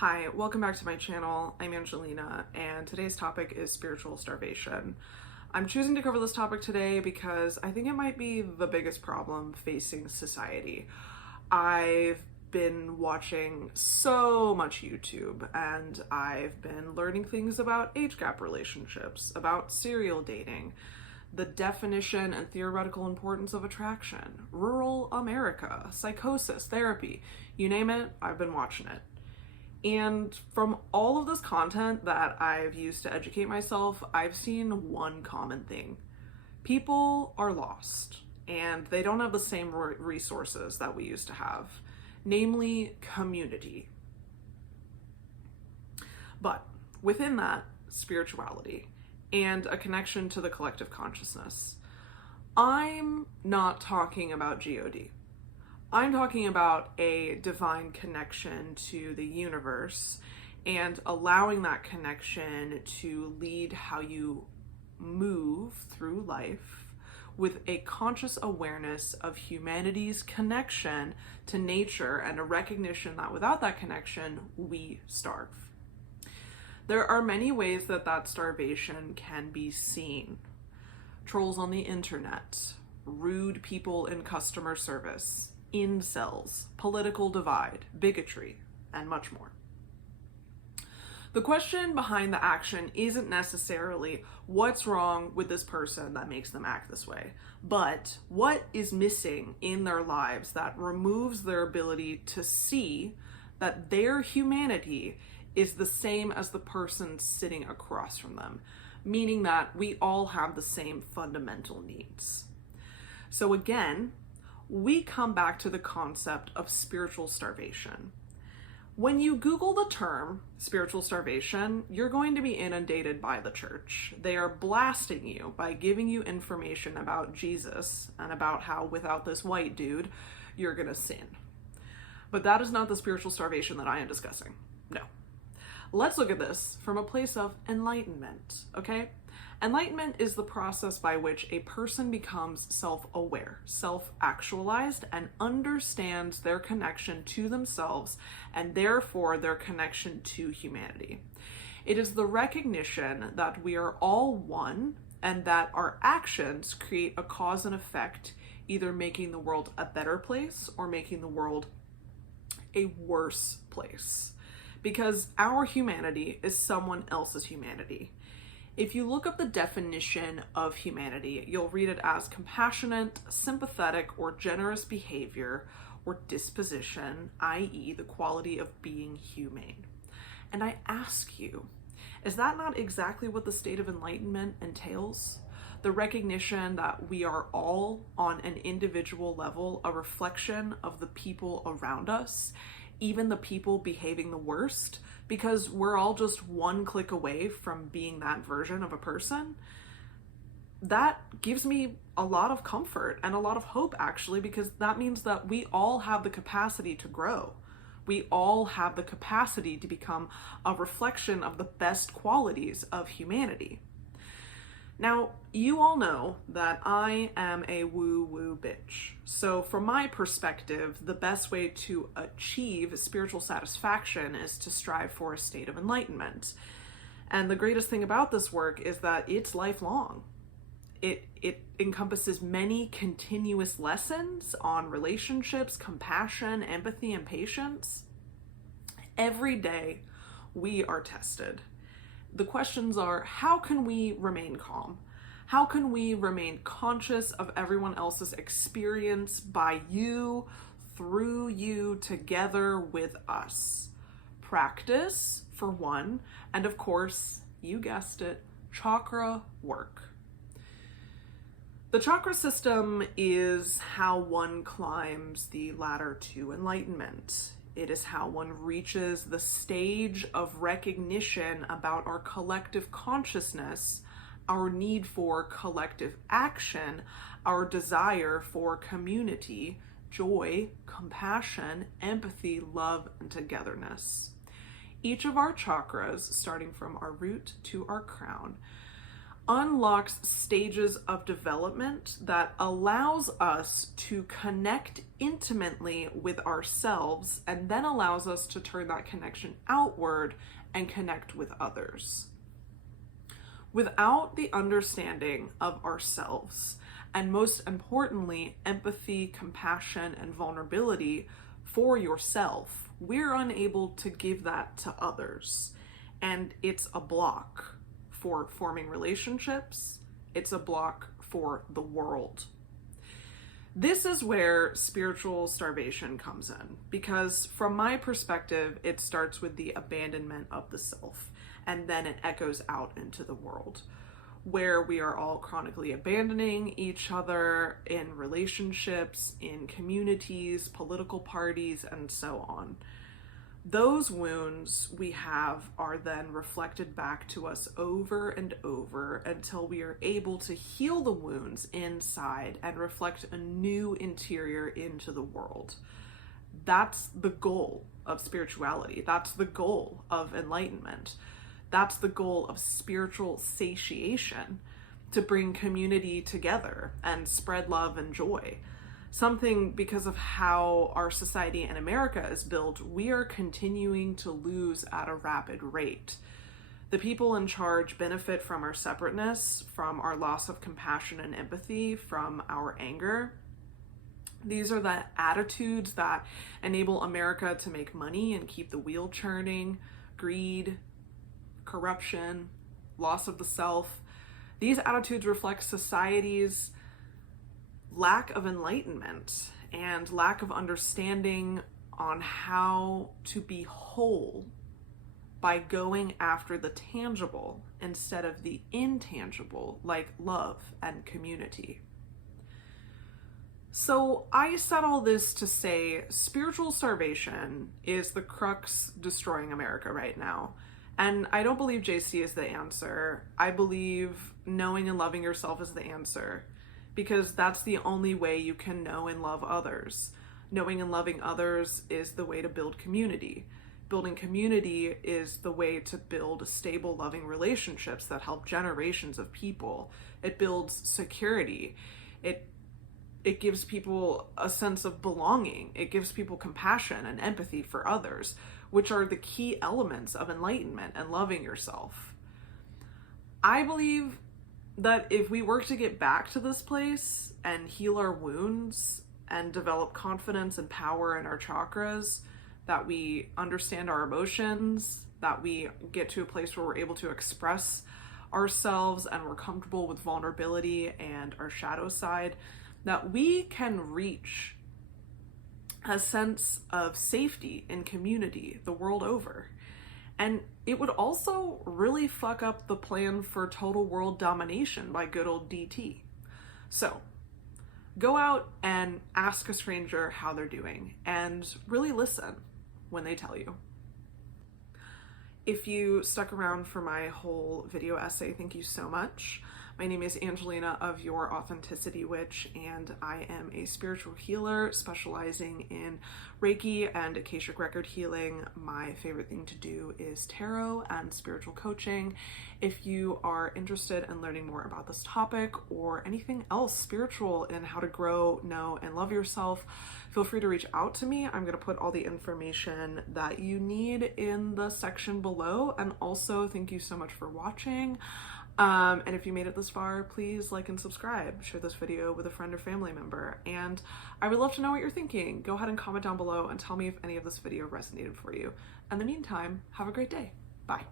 Hi, welcome back to my channel. I'm Angelina, and today's topic is spiritual starvation. I'm choosing to cover this topic today because I think it might be the biggest problem facing society. I've been watching so much YouTube, and I've been learning things about age gap relationships, about serial dating, the definition and theoretical importance of attraction, rural America, psychosis, therapy, you name it, I've been watching it. And from all of this content that I've used to educate myself, I've seen one common thing. People are lost, and they don't have the same resources that we used to have, namely community. But within that, spirituality and a connection to the collective consciousness. I'm not talking about God. I'm talking about a divine connection to the universe and allowing that connection to lead how you move through life with a conscious awareness of humanity's connection to nature and a recognition that without that connection, we starve. There are many ways that starvation can be seen. Trolls on the internet, rude people in customer service, incels, political divide, bigotry, and much more. The question behind the action isn't necessarily what's wrong with this person that makes them act this way, but what is missing in their lives that removes their ability to see that their humanity is the same as the person sitting across from them, meaning that we all have the same fundamental needs. So again, we come back to the concept of spiritual starvation. When you Google the term spiritual starvation, you're going to be inundated by the church. They are blasting you by giving you information about Jesus and about how without this white dude, you're gonna sin. But that is not the spiritual starvation that I am discussing. No. Let's look at this from a place of enlightenment, okay? Enlightenment is the process by which a person becomes self-aware, self-actualized, and understands their connection to themselves and therefore their connection to humanity. It is the recognition that we are all one and that our actions create a cause and effect, either making the world a better place or making the world a worse place. Because our humanity is someone else's humanity. If you look up the definition of humanity, you'll read it as compassionate, sympathetic, or generous behavior or disposition, i.e. the quality of being humane. And I ask you, is that not exactly what the state of enlightenment entails? The recognition that we are all, on an individual level, a reflection of the people around us, even the people behaving the worst, because we're all just one click away from being that version of a person. That gives me a lot of comfort and a lot of hope, actually, because that means that we all have the capacity to grow. We all have the capacity to become a reflection of the best qualities of humanity. Now, you all know that I am a woo-woo bitch. So from my perspective, the best way to achieve spiritual satisfaction is to strive for a state of enlightenment. And the greatest thing about this work is that it's lifelong. It encompasses many continuous lessons on relationships, compassion, empathy, and patience. Every day, we are tested. The questions are, how can we remain calm? How can we remain conscious of everyone else's experience by you, through you, together with us? Practice, for one, and of course, you guessed it, chakra work. The chakra system is how one climbs the ladder to enlightenment. It is how one reaches the stage of recognition about our collective consciousness, our need for collective action, our desire for community, joy, compassion, empathy, love, and togetherness. Each of our chakras, starting from our root to our crown, unlocks stages of development that allows us to connect intimately with ourselves, and then allows us to turn that connection outward and connect with others. Without the understanding of ourselves, and most importantly, empathy, compassion, and vulnerability for yourself, we're unable to give that to others. And it's a block for forming relationships. It's a block for the world. This is where spiritual starvation comes in, because from my perspective, it starts with the abandonment of the self, and then it echoes out into the world, where we are all chronically abandoning each other in relationships, in communities, political parties, and so on. Those wounds we have are then reflected back to us over and over until we are able to heal the wounds inside and reflect a new interior into the world. That's the goal of spirituality. That's the goal of enlightenment. That's the goal of spiritual satiation, to bring community together and spread love and joy. Something, because of how our society in America is built, we are continuing to lose at a rapid rate. The people in charge benefit from our separateness, from our loss of compassion and empathy, from our anger. These are the attitudes that enable America to make money and keep the wheel churning. Greed, corruption, loss of the self. These attitudes reflect society's lack of enlightenment and lack of understanding on how to be whole by going after the tangible instead of the intangible, like love and community. So I said all this to say spiritual starvation is the crux destroying America right now. And I don't believe JC is the answer. I believe knowing and loving yourself is the answer, because that's the only way you can know and love others. Knowing and loving others is the way to build community. Building community is the way to build stable, loving relationships that help generations of people. It builds security. It gives people a sense of belonging. It gives people compassion and empathy for others, which are the key elements of enlightenment and loving yourself. I believe that if we work to get back to this place and heal our wounds and develop confidence and power in our chakras, that we understand our emotions, that we get to a place where we're able to express ourselves and we're comfortable with vulnerability and our shadow side, that we can reach a sense of safety and community the world over. And it would also really fuck up the plan for total world domination by good old DT. So, go out and ask a stranger how they're doing, and really listen when they tell you. If you stuck around for my whole video essay, thank you so much. My name is Angelina of Your Authenticity Witch, and I am a spiritual healer specializing in Reiki and Akashic Record healing. My favorite thing to do is tarot and spiritual coaching. If you are interested in learning more about this topic or anything else spiritual and how to grow, know, and love yourself, feel free to reach out to me. I'm going to put all the information that you need in the section below. And also, thank you so much for watching. And if you made it this far, please like and subscribe, share this video with a friend or family member, and I would love to know what you're thinking. Go ahead and comment down below and tell me if any of this video resonated for you. In the meantime, have a great day. Bye.